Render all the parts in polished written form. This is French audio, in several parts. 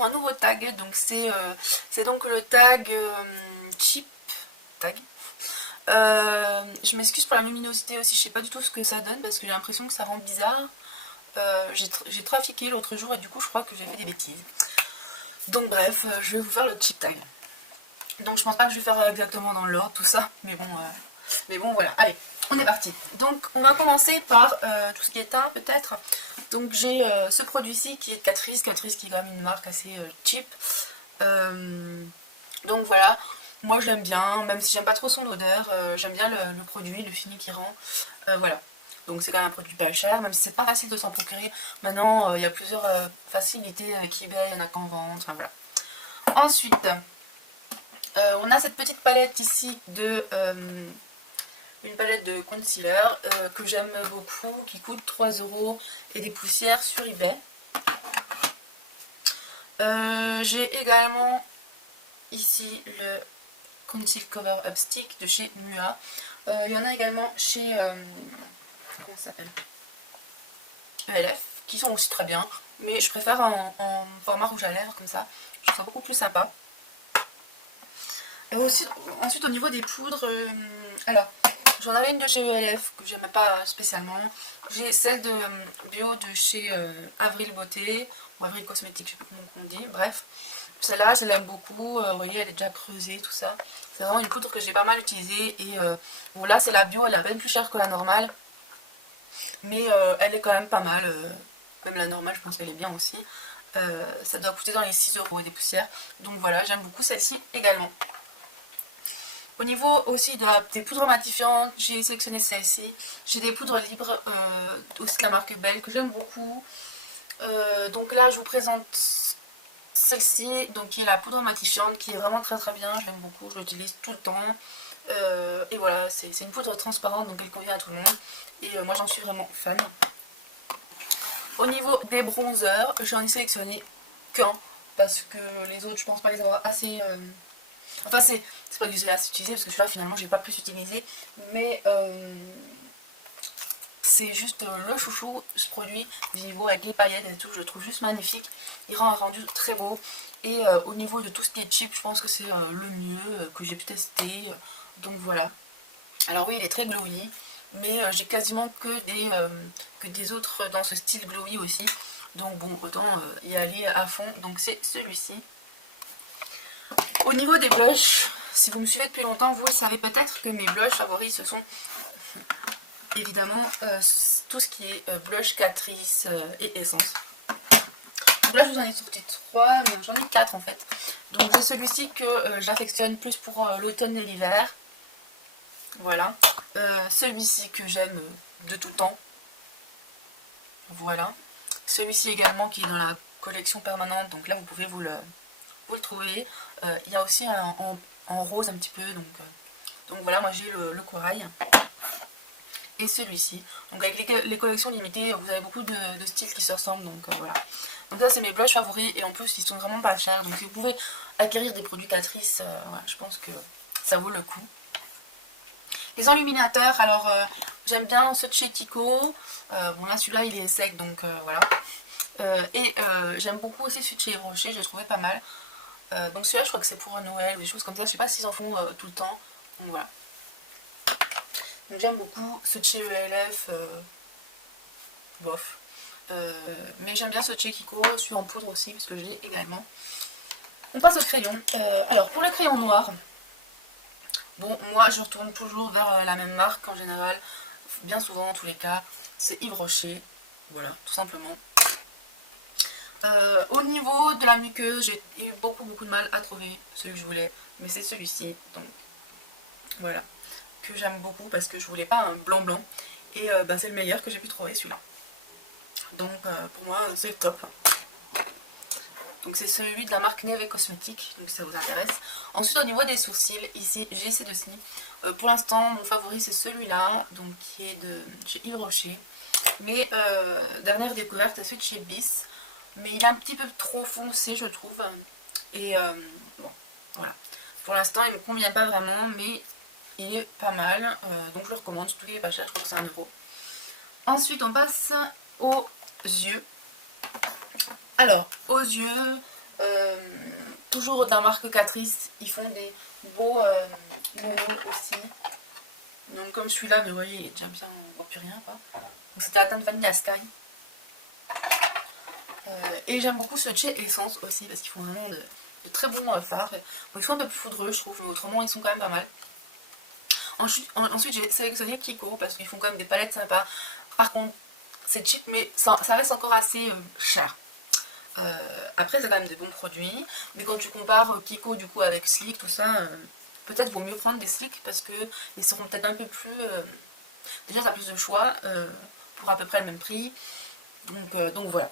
pour un nouveau tag. Donc c'est donc le tag Cheap Tag. Je m'excuse pour la luminosité aussi, je sais pas du tout ce que ça donne parce que j'ai l'impression que ça rend bizarre. J'ai trafiqué l'autre jour et du coup je crois que j'ai fait des bêtises. Donc bref, je vais vous faire le Cheap Tag. Donc je pense pas que je vais faire exactement dans l'ordre tout ça, mais bon voilà, allez, on est parti. Donc on va commencer par tout ce qui est teint peut-être. Donc j'ai ce produit-ci qui est de Catrice qui est quand même une marque assez cheap. Donc voilà, moi je l'aime bien, même si j'aime pas trop son odeur, j'aime bien le produit, le fini qu'il rend. Voilà, donc c'est quand même un produit pas cher, même si c'est pas facile de s'en procurer. Maintenant il y a plusieurs facilités avec eBay, il y en a qu'en vente, enfin voilà. Ensuite, on a cette petite palette ici de une palette de concealer que j'aime beaucoup, qui coûte 3 € et des poussières sur eBay. J'ai également ici le Conceal Cover Up Stick de chez Mua. Il y en a également chez comment ça s'appelle, ELF, qui sont aussi très bien, mais je préfère en format rouge à lèvres comme ça, je trouve ça beaucoup plus sympa. Et aussi, ensuite au niveau des poudres, alors j'en avais une de chez ELF que j'aimais pas spécialement. J'ai celle de bio de chez Avril Beauté, ou Avril Cosmétique, je sais pas comment on dit, bref. Celle-là, je l'aime beaucoup, vous voyez, elle est déjà creusée, tout ça. C'est vraiment une poudre que j'ai pas mal utilisée. Et bon, là, c'est la bio, elle est à peine plus chère que la normale. Mais elle est quand même pas mal. Même la normale, je pense qu'elle est bien aussi. Ça doit coûter dans les 6 € et des poussières. Donc voilà, j'aime beaucoup celle-ci également. Au niveau aussi des poudres matifiantes, j'ai sélectionné celle-ci. J'ai des poudres libres, aussi de la marque Belle, que j'aime beaucoup. Donc là, je vous présente celle-ci, donc qui est la poudre matifiante, qui est vraiment très très bien. Je l'aime beaucoup, je l'utilise tout le temps. Et voilà, c'est une poudre transparente, donc elle convient à tout le monde. Et moi, j'en suis vraiment fan. Au niveau des bronzers, j'en ai sélectionné qu'un, parce que les autres, je pense pas les avoir assez... Enfin, c'est pas que je les ai assez utilisés, parce que celui-là, finalement, j'ai pas plus utilisé. Mais c'est juste le chouchou, ce produit Vivo avec les paillettes et tout, je le trouve juste magnifique. Il rend un rendu très beau. Et au niveau de tout ce qui est cheap, je pense que c'est le mieux que j'ai pu tester. Donc voilà. Alors oui, il est très glowy, mais j'ai quasiment que des autres dans ce style glowy aussi. Donc bon, autant y aller à fond. Donc c'est celui-ci. Au niveau des blushs, si vous me suivez depuis longtemps, vous le savez peut-être que mes blushs favoris, ce sont évidemment tout ce qui est blush, Catrice et Essence. Donc là, je vous en ai sorti 3, mais j'en ai 4 en fait. Donc j'ai celui-ci que j'affectionne plus pour l'automne et l'hiver. Voilà. Celui-ci que j'aime de tout temps. Voilà. Celui-ci également qui est dans la collection permanente. Donc là, vous pouvez vous le trouver. Il y a aussi en rose un petit peu. Donc voilà, moi j'ai le corail. Et celui-ci. Donc avec les collections limitées, vous avez beaucoup de styles qui se ressemblent. Donc voilà. Donc ça, c'est mes blushs favoris. Et en plus, ils sont vraiment pas chers. Donc si vous pouvez acquérir des produits Catrice, voilà, je pense que ça vaut le coup. Les enluminateurs, alors j'aime bien ceux de chez Tico. Bon là celui-là il est sec donc voilà. Et j'aime beaucoup aussi celui de chez Yves Rocher, je l'ai trouvé pas mal. Donc celui-là je crois que c'est pour Noël ou des choses comme ça, je sais pas s'ils en font tout le temps. Donc voilà. Donc j'aime beaucoup ceux de chez ELF, bof. Mais j'aime bien ceux de chez Kiko, celui en poudre aussi parce que je l'ai également. On passe au crayon. Alors pour le crayon noir. Bon, moi je retourne toujours vers la même marque en général, bien souvent en tous les cas, c'est Yves Rocher, voilà, tout simplement. Au niveau de la muqueuse, j'ai eu beaucoup de mal à trouver celui que je voulais, mais c'est celui-ci, donc voilà, que j'aime beaucoup parce que je voulais pas un blanc blanc, et bah, c'est le meilleur que j'ai pu trouver celui-là. Donc pour moi c'est le top. Donc c'est celui de la marque Neve Cosmétique, donc si ça vous intéresse. Ensuite au niveau des sourcils, ici j'ai ces deux-ci. Pour l'instant mon favori c'est celui-là, donc qui est de chez Yves Rocher. Mais dernière découverte c'est celui de chez Bis. Mais il est un petit peu trop foncé je trouve. Et bon, voilà. Pour l'instant il ne me convient pas vraiment, mais il est pas mal. Donc je le recommande, surtout qu'il est pas cher, je crois que c'est 1 €. Ensuite on passe aux yeux. Alors, aux yeux, toujours de la marque Catrice, ils font des beaux monos aussi. Donc comme celui-là, mais vous voyez, il est déjà bien, on voit plus rien quoi. Donc c'était la teinte Vanilla Sky. Et j'aime beaucoup ce Chez Essence aussi parce qu'ils font vraiment de très bons fards. Bon, ils sont un peu plus foudreux je trouve, mais autrement ils sont quand même pas mal. Ensuite j'ai sélectionné Kiko parce qu'ils font quand même des palettes sympas. Par contre c'est cheap mais ça reste encore assez cher. Après c'est quand même des bons produits. Mais quand tu compares Kiko du coup avec Sleek, tout ça, peut-être vaut mieux prendre des Sleek parce qu'ils seront peut-être un peu plus... déjà ça a plus de choix pour à peu près le même prix. Donc voilà.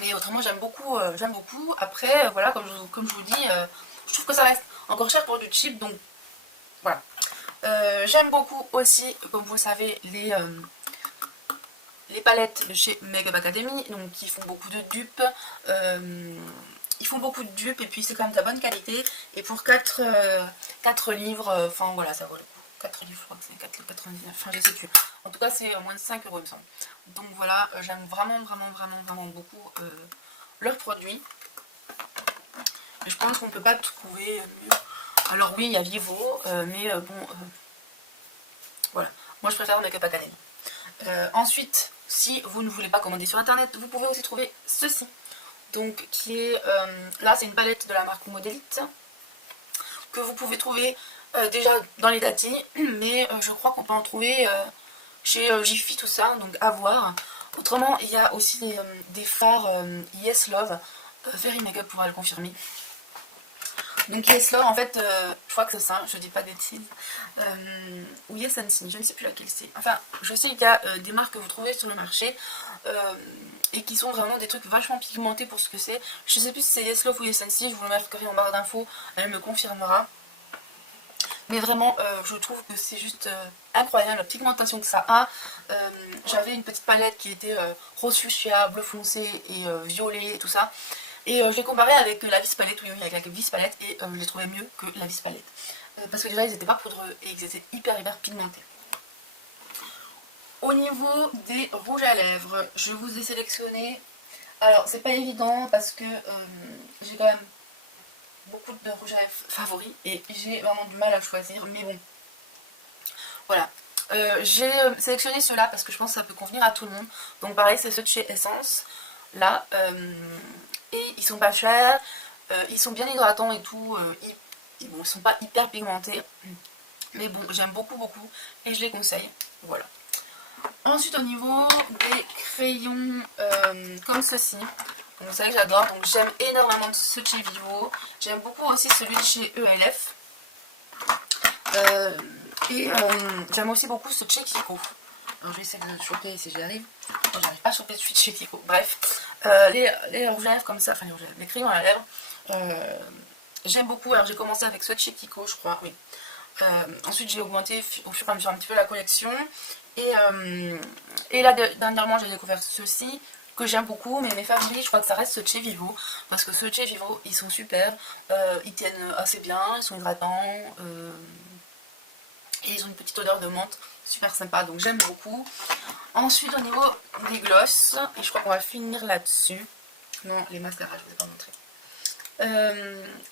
Mais autrement j'aime beaucoup, Après voilà, comme je vous dis, je trouve que ça reste encore cher pour du cheap, donc voilà. J'aime beaucoup aussi, comme vous le savez, les palettes de chez Makeup Academy, donc qui font beaucoup de dupes. Ils font beaucoup de dupes et puis c'est quand même de la bonne qualité. Et pour 4 livres, enfin voilà, ça vaut le coup. 4 livres, je crois que c'est 4,99, enfin je sais plus. En tout cas c'est moins de 5 euros il me semble. Donc voilà, j'aime vraiment beaucoup leurs produits. Et je pense qu'on ne peut pas trouver mieux. Alors oui, il y a Vivo, mais bon, voilà. Moi je préfère Makeup Academy. Ensuite, si vous ne voulez pas commander sur internet, vous pouvez aussi trouver ceci. Donc qui est, là c'est une palette de la marque Modélite, que vous pouvez trouver déjà dans les Dati, mais je crois qu'on peut en trouver chez Jiffy, tout ça, donc à voir. Autrement, il y a aussi des fards Yes Love, Very Makeup pourra le confirmer. Donc Yes Love, en fait, je crois que c'est ça, je dis pas de bêtises, ou Yes and Sin, je ne sais plus laquelle c'est. Enfin, je sais qu'il y a des marques que vous trouvez sur le marché, et qui sont vraiment des trucs vachement pigmentés pour ce que c'est. Je sais plus si c'est Yes Love ou Yes and Sin, je vous le mettrai en barre d'infos, elle me confirmera. Mais vraiment, je trouve que c'est juste incroyable la pigmentation que ça a. J'avais une petite palette qui était rose fuchsia, bleu foncé et violet et tout ça. Et je l'ai comparé avec la Vis Palette, oui, avec la Vis Palette, et je les trouvais mieux que la Vis Palette. Parce que déjà, ils n'étaient pas poudreux et ils étaient hyper pigmentés. Au niveau des rouges à lèvres, je vous ai sélectionné. Alors, c'est pas évident parce que j'ai quand même beaucoup de rouges à lèvres favoris et j'ai vraiment du mal à choisir, mais bon. Voilà. J'ai sélectionné ceux-là parce que je pense que ça peut convenir à tout le monde. Donc pareil, c'est ceux de chez Essence. Là, et ils sont pas chers, ils sont bien hydratants et tout, bon, ils sont pas hyper pigmentés, mais bon, j'aime beaucoup et je les conseille, voilà. Ensuite au niveau des crayons comme ceci, vous savez que j'adore, donc j'aime énormément ce de chez Vivo, j'aime beaucoup aussi celui de chez ELF, et j'aime aussi beaucoup ce de chez Kiko. Alors je vais essayer de le choper si j'y arrive. J'arrive pas à choper celui de chez Kiko. Bref, les rouges à lèvres comme ça, enfin les crayons à lèvres, j'aime beaucoup. Alors j'ai commencé avec ceux de chez Kiko, je crois, oui. Ensuite j'ai augmenté au fur et à mesure un petit peu la collection. Et là dernièrement j'ai découvert ceux-ci que j'aime beaucoup, mais mes favoris je crois que ça reste ceux de chez Vivo. Parce que ceux de chez Vivo ils sont super, ils tiennent assez bien, ils sont hydratants. Et ils ont une petite odeur de menthe super sympa, donc j'aime beaucoup. Ensuite au niveau des glosses, et je crois qu'on va finir là-dessus. Non, les mascaras je ne vous ai pas montré.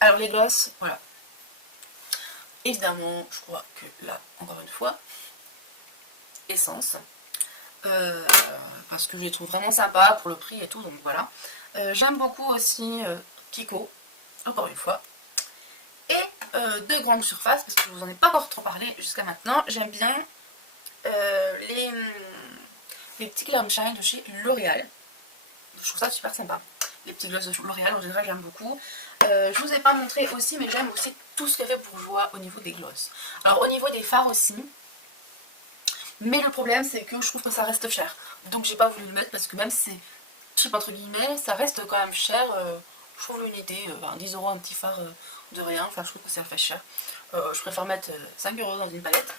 Alors les glosses, voilà. Évidemment, je crois que là, encore une fois, Essence. Parce que je les trouve vraiment sympas pour le prix et tout, donc voilà. J'aime beaucoup aussi Kiko, encore une fois. Et de grande surface, parce que je vous en ai pas encore trop parlé jusqu'à maintenant, j'aime bien les petits Glam Shine de chez L'Oréal. Je trouve ça super sympa. Les petits gloss de L'Oréal en général j'aime beaucoup. Je vous ai pas montré aussi, mais j'aime aussi tout ce qu'elle fait bourgeois au niveau des gloss. Alors au niveau des fards aussi, mais le problème c'est que je trouve que ça reste cher. Donc j'ai pas voulu le mettre parce que même si c'est cheap entre guillemets, ça reste quand même cher. Je trouve l'unité, 10 € un petit fard de rien, enfin je trouve que ça fait cher. Je préfère mettre 5 € dans une palette.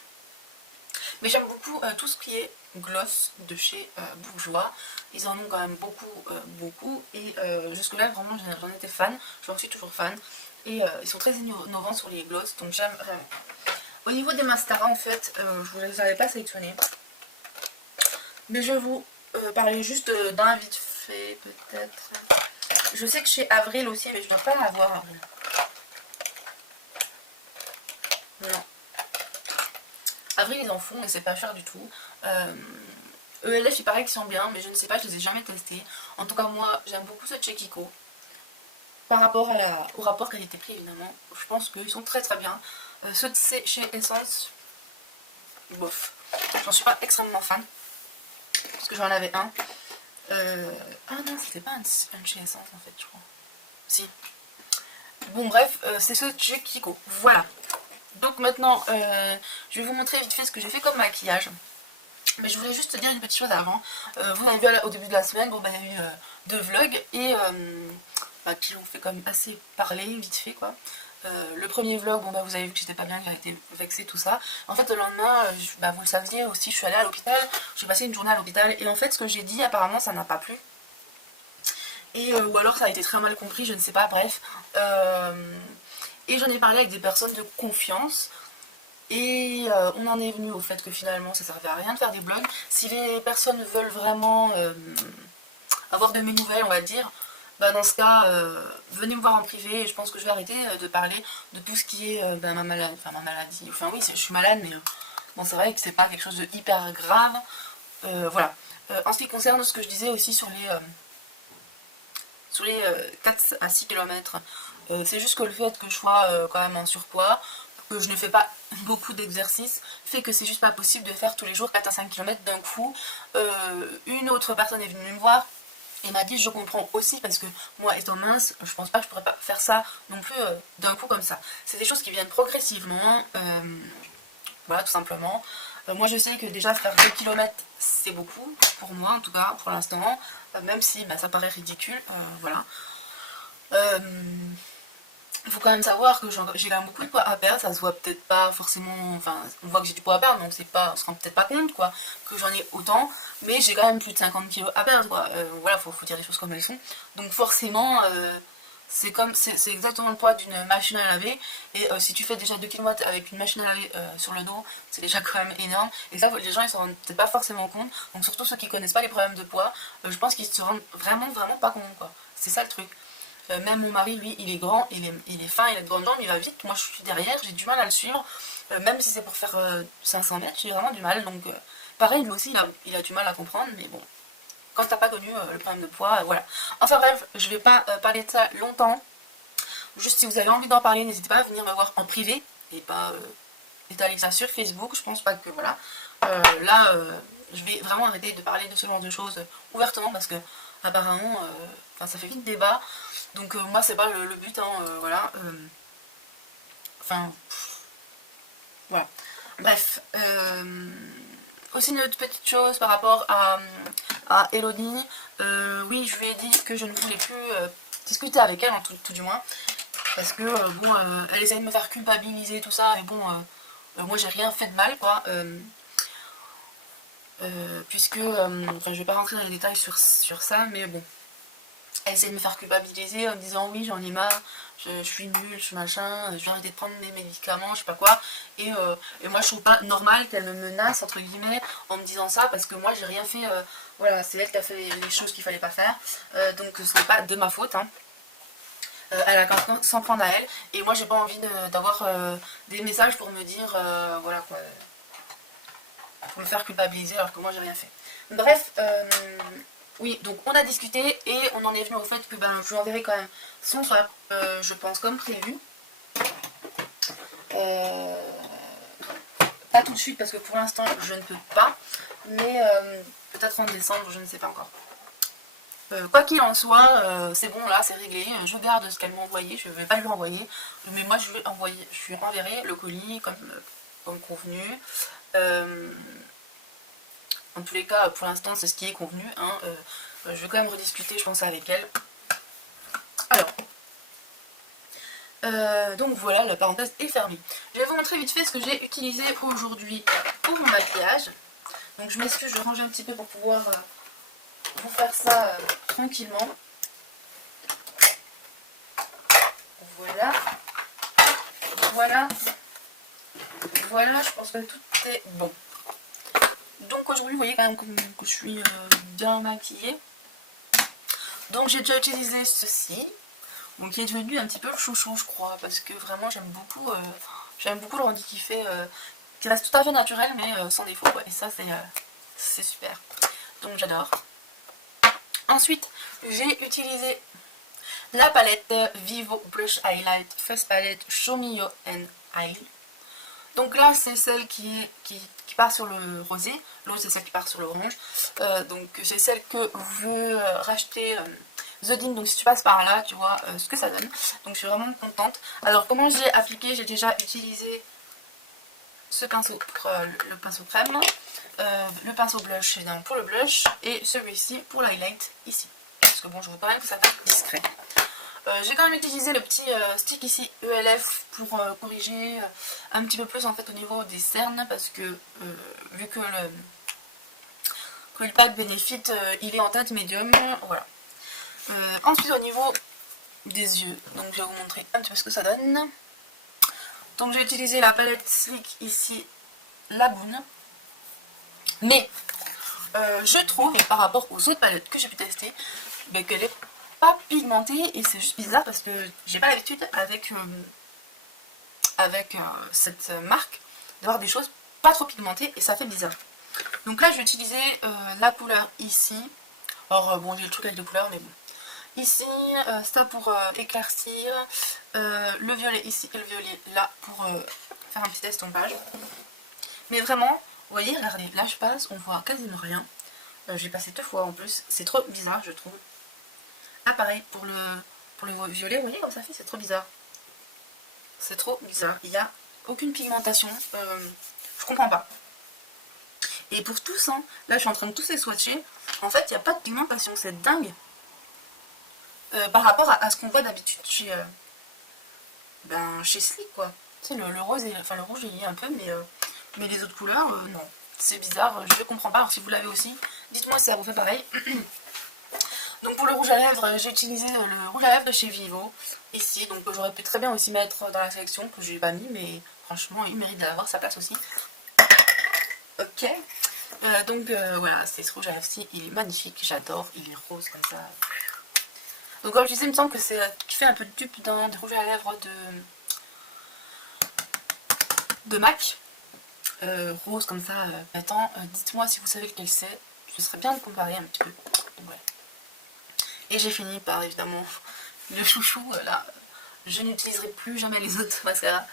Mais j'aime beaucoup tout ce qui est gloss de chez Bourjois. Ils en ont quand même beaucoup. Et jusque là vraiment j'en étais fan, j'en suis toujours fan. Et ils sont très innovants sur les gloss, donc j'aime vraiment. Au niveau des mascaras en fait, je ne vous les avais pas sélectionnés. Mais je vais vous parler juste d'un vite fait peut-être. Je sais que chez Avril aussi, mais je ne dois pas l'avoir Avril. Non. Avril ils en font et c'est pas cher du tout. ELF il paraît qu'ils sont bien, mais je ne sais pas, je les ai jamais testés. En tout cas moi j'aime beaucoup ce chez Kiko. Par rapport au rapport qualité-prix évidemment, je pense qu'ils sont très très bien. Ceux de chez Essence, bof. J'en suis pas extrêmement fan. Parce que j'en avais un. Ah non, c'était pas un de chez Essence en fait, je crois. Si. Bon bref, c'est ceux de chez Kiko. Voilà. Donc maintenant, je vais vous montrer vite fait ce que j'ai fait comme maquillage. Mais je voulais juste dire une petite chose avant. Vous avez vu au début de la semaine, bon, bah, il y a eu 2 vlogs et bah, qui ont fait quand même assez parler vite fait quoi. Le premier vlog, bon, bah, vous avez vu que j'étais pas bien, que j'avais été vexée, tout ça. En fait, le lendemain, bah, vous le saviez aussi, je suis allée à l'hôpital. J'ai passé une journée à l'hôpital et en fait, ce que j'ai dit, apparemment, ça n'a pas plu. Et, ou alors ça a été très mal compris, je ne sais pas, bref. Et j'en ai parlé avec des personnes de confiance. Et on en est venu au fait que finalement ça servait à rien de faire des blogs. Si les personnes veulent vraiment avoir de mes nouvelles, on va dire, bah dans ce cas, venez me voir en privé et je pense que je vais arrêter de parler de tout ce qui est bah, ma maladie. Enfin oui, je suis malade, mais bon, c'est vrai que c'est pas quelque chose de hyper grave. Voilà. En ce qui concerne ce que je disais aussi sur les 4 à 6 km, c'est juste que le fait que je sois quand même en surpoids, que je ne fais pas beaucoup d'exercices, fait que c'est juste pas possible de faire tous les jours 4 à 5 km d'un coup. Une autre personne est venue me voir et m'a dit je comprends aussi parce que moi étant mince, je pense pas que je pourrais pas faire ça non plus d'un coup comme ça. C'est des choses qui viennent progressivement, voilà tout simplement. Moi je sais que déjà faire 2 km c'est beaucoup, pour moi en tout cas pour l'instant, même si bah, ça paraît ridicule, voilà. Il faut quand même savoir que j'ai quand même beaucoup de poids à perdre, ça se voit peut-être pas forcément, enfin on voit que j'ai du poids à perdre donc c'est pas, on se rend peut-être pas compte quoi, que j'en ai autant, mais j'ai quand même plus de 50 kilos à perdre quoi, voilà faut dire les choses comme elles sont, donc forcément c'est exactement le poids d'une machine à laver, et si tu fais déjà 2 km avec une machine à laver sur le dos, c'est déjà quand même énorme, et ça les gens ils se rendent peut-être pas forcément compte, donc surtout ceux qui connaissent pas les problèmes de poids, je pense qu'ils se rendent vraiment pas compte quoi, c'est ça le truc. Même mon mari, lui, il est grand, il est fin, il a de grandes jambes, il va vite. Moi, je suis derrière, j'ai du mal à le suivre. Même si c'est pour faire 500 mètres, j'ai vraiment du mal. Donc, pareil, lui aussi, il a du mal à comprendre. Mais bon, quand t'as pas connu le problème de poids, voilà. Enfin bref, je vais pas parler de ça longtemps. Juste, si vous avez envie d'en parler, n'hésitez pas à venir me voir en privé. Et pas étaler ça sur Facebook. Je pense pas que, voilà. Là, je vais vraiment arrêter de parler de ce genre de choses ouvertement parce que, apparemment, ça fait vite débat. Donc moi c'est pas le but, hein, voilà. Enfin, voilà. Bref. Aussi une autre petite chose par rapport à Elodie. Oui, je lui ai dit que je ne voulais plus discuter avec elle, tout du moins. Parce que, bon, elle essaye de me faire culpabiliser, tout ça. Mais bon, moi j'ai rien fait de mal, quoi. Puisque, enfin je vais pas rentrer dans les détails sur ça, mais bon. Elle essaie de me faire culpabiliser en me disant oui j'en ai marre, je suis nulle, je suis machin, je viens arrêter de prendre mes médicaments, je sais pas quoi. Et moi je trouve pas normal qu'elle me menace entre guillemets en me disant ça parce que moi j'ai rien fait, voilà c'est elle qui a fait les choses qu'il fallait pas faire. Donc ce n'est pas de ma faute. Hein. Elle a qu'à s'en prendre à elle. Et moi j'ai pas envie d'avoir des messages pour me dire voilà quoi. Pour me faire culpabiliser alors que moi j'ai rien fait. Bref, oui, donc on a discuté et on en est venu au fait que ben, je lui enverrai quand même son swap, je pense comme prévu. Pas tout de suite parce que pour l'instant je ne peux pas, mais peut-être en décembre, je ne sais pas encore. Quoi qu'il en soit, c'est bon là, c'est réglé, je garde ce qu'elle m'a envoyé, je ne vais pas lui renvoyer, mais moi je lui enverrai le colis comme convenu. En tous les cas, pour l'instant, c'est ce qui est convenu. Hein. Je vais quand même rediscuter, je pense, avec elle. Alors, donc voilà, la parenthèse est fermée. Je vais vous montrer vite fait ce que j'ai utilisé aujourd'hui pour mon maquillage. Donc je m'excuse, je range un petit peu pour pouvoir vous faire ça tranquillement. Voilà. Voilà. Voilà, je pense que tout est bon. Donc aujourd'hui, vous voyez quand même que je suis bien maquillée. Donc j'ai déjà utilisé ceci, donc qui est devenu un petit peu le chouchou je crois, parce que vraiment j'aime beaucoup le rendu qui reste tout à fait naturel mais sans défaut quoi. Et ça c'est super, donc j'adore. Ensuite j'ai utilisé la palette Vivo Blush Highlight Face Palette Show Me Your Eye. Donc là c'est celle qui part sur le rosé, l'autre c'est celle qui part sur l'orange. Donc c'est celle que veut racheter The Din, donc si tu passes par là tu vois ce que ça donne. Donc je suis vraiment contente. Alors comment j'ai appliqué, j'ai déjà utilisé ce pinceau pour le pinceau crème, le pinceau blush évidemment pour le blush et celui-ci pour l'highlight ici. Parce que bon je veux quand même que ça fasse discret. J'ai quand même utilisé le petit stick ici ELF pour corriger un petit peu plus en fait au niveau des cernes, parce que vu que le pack Benefit il est en teinte médium, voilà. Ensuite au niveau des yeux, donc je vais vous montrer un petit peu ce que ça donne. Donc j'ai utilisé la palette Sleek ici, la Boone, mais je trouve, et par rapport aux autres palettes que j'ai pu tester, qu'elle est pas pigmentée, et c'est juste bizarre parce que j'ai pas l'habitude avec cette marque d'avoir des choses pas trop pigmentées et ça fait bizarre. Donc là je vais utiliser la couleur ici. Or bon j'ai le truc avec deux couleurs mais bon. Ici ça pour éclaircir, le violet ici et le violet là pour faire un petit estompage. Mais vraiment, vous voyez, regardez, là je passe, on voit quasiment rien. J'ai passé 2 fois en plus, c'est trop bizarre je trouve. Ah pareil, pour le violet, vous voyez comme ça fait, c'est trop bizarre. C'est trop bizarre, il n'y a aucune pigmentation, je comprends pas. Et pour tous, hein, là je suis en train de tous les swatcher, en fait il n'y a pas de pigmentation, c'est dingue. Par rapport à ce qu'on voit d'habitude chez Sleek quoi. Tu sais, le rose, enfin le rouge il y est un peu, mais les autres couleurs, non. C'est bizarre, je ne comprends pas, alors si vous l'avez aussi, dites-moi si ça vous fait pareil. Donc pour le rouge à lèvres, j'ai utilisé le rouge à lèvres de chez Vivo, ici, donc j'aurais pu très bien aussi mettre dans la sélection, que j'ai pas mis, mais franchement il mérite d'avoir sa place aussi. Ok, donc voilà, c'est ce rouge à lèvres-ci, il est magnifique, j'adore, il est rose comme ça. Donc comme je disais, il me semble que c'est qui fait un peu de dupe d'un rouge à lèvres de MAC. Rose comme ça, attends, dites-moi si vous savez lequel c'est, ce serait bien de comparer un petit peu. Donc, ouais. Et j'ai fini par évidemment le chouchou, là, je n'utiliserai plus jamais les autres mascaras,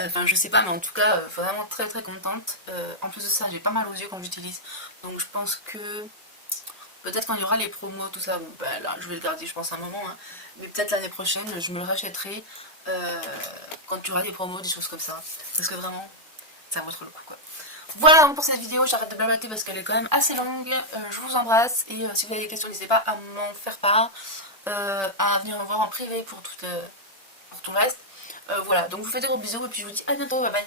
enfin je sais pas, mais en tout cas vraiment très très contente. En plus de ça j'ai pas mal aux yeux quand j'utilise, donc je pense que peut-être quand il y aura les promos tout ça, bon, bah, là je vais le garder je pense un moment, hein, mais peut-être l'année prochaine je me le rachèterai quand il y aura des promos, des choses comme ça, parce que vraiment ça vaut trop le coup quoi. Voilà donc pour cette vidéo, j'arrête de blablater parce qu'elle est quand même assez longue, je vous embrasse et si vous avez des questions n'hésitez pas à m'en faire part, à venir me voir en privé pour tout le reste. Voilà, donc je vous fais des gros bisous et puis je vous dis à bientôt, bye bye.